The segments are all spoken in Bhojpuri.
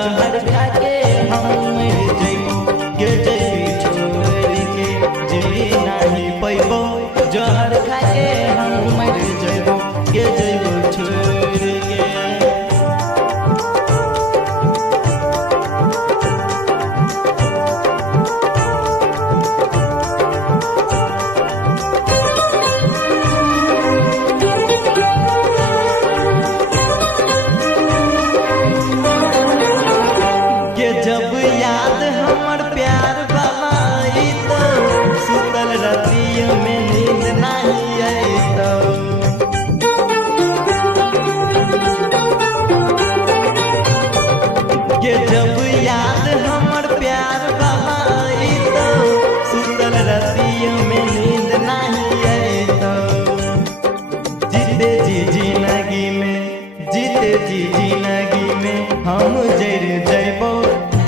जहर खाके हम मर जइबो के जइबी छोड़ के जी नहीं पैबो जहर खाके हम मर जइबो के जइबो छोड़ के। जब याद हमर प्यार बाई तो सुतल रतिया में नींद नहीं आईतो के जब याद हमर प्यार बाई तो सुतल रतिया में नींद नहीं आईतो जीते जी जिंदगी में हम जर जइबो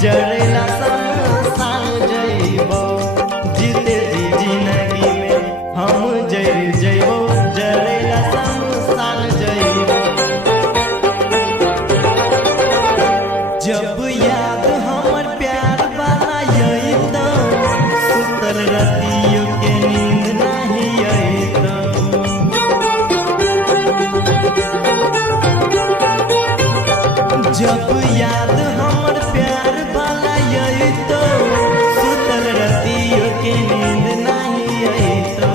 जरेला सान जइबो जीते जी जिंदगी में हम जर जइबो जरेला सान जइबो। जब याद हमर प्यार वाला आईतो सुतल रतियों के नींद नहीं आईतो जब याद हमर प्यार वाला आईतो सुतल रतियों के नींद नहीं आईतो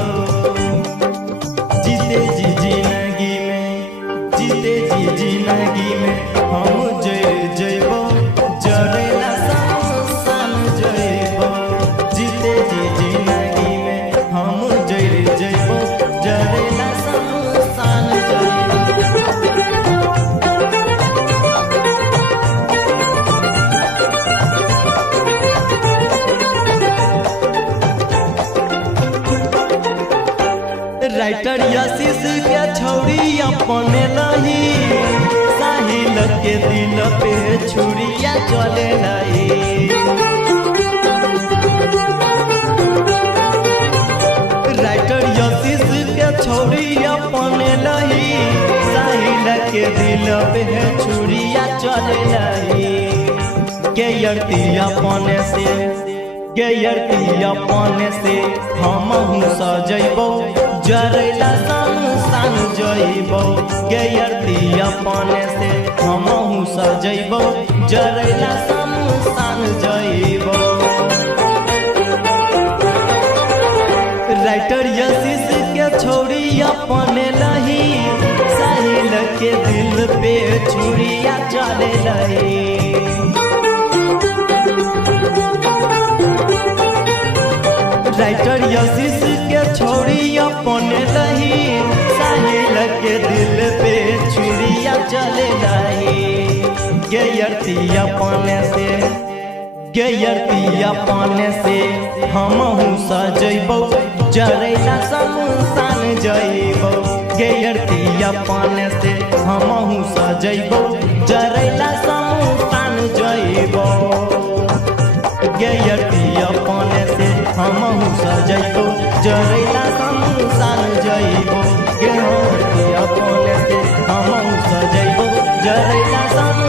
जीते जी जिंदगी में हम जर जइबो जरेला सान जइबो जीते जी जिंदगी में हम जर जइबो जरेला सान जइबो। राइटर आशीष के छौड़ी अपने लही साहिल के दिल पे छुरिया चले लही राइटर आशीष के छौड़ी अपने लही साहिल के दिल पे छुरिया चले लही गेयरती अपने से हम सजइबो जरेला सान जइबो गेयरती अपने से हम सजइबो जरेला सान जइबो। राइटर आशीष के छौड़ी अपने लही साहिल के दिल पे छुरिया चले लही राइटर आशीष के छौड़ी अपने लही साहिल के दिल पे छुरिया चले लही गेयरती अपने से हम सजइबो जरेला सान जइबो गेयरती अपने से हम सजइबो जरेला सान जइबो गेयरती अपने से हम सजइबो जरेला सान जइबो गेयरती अपने से हम सजइबो जरेला सान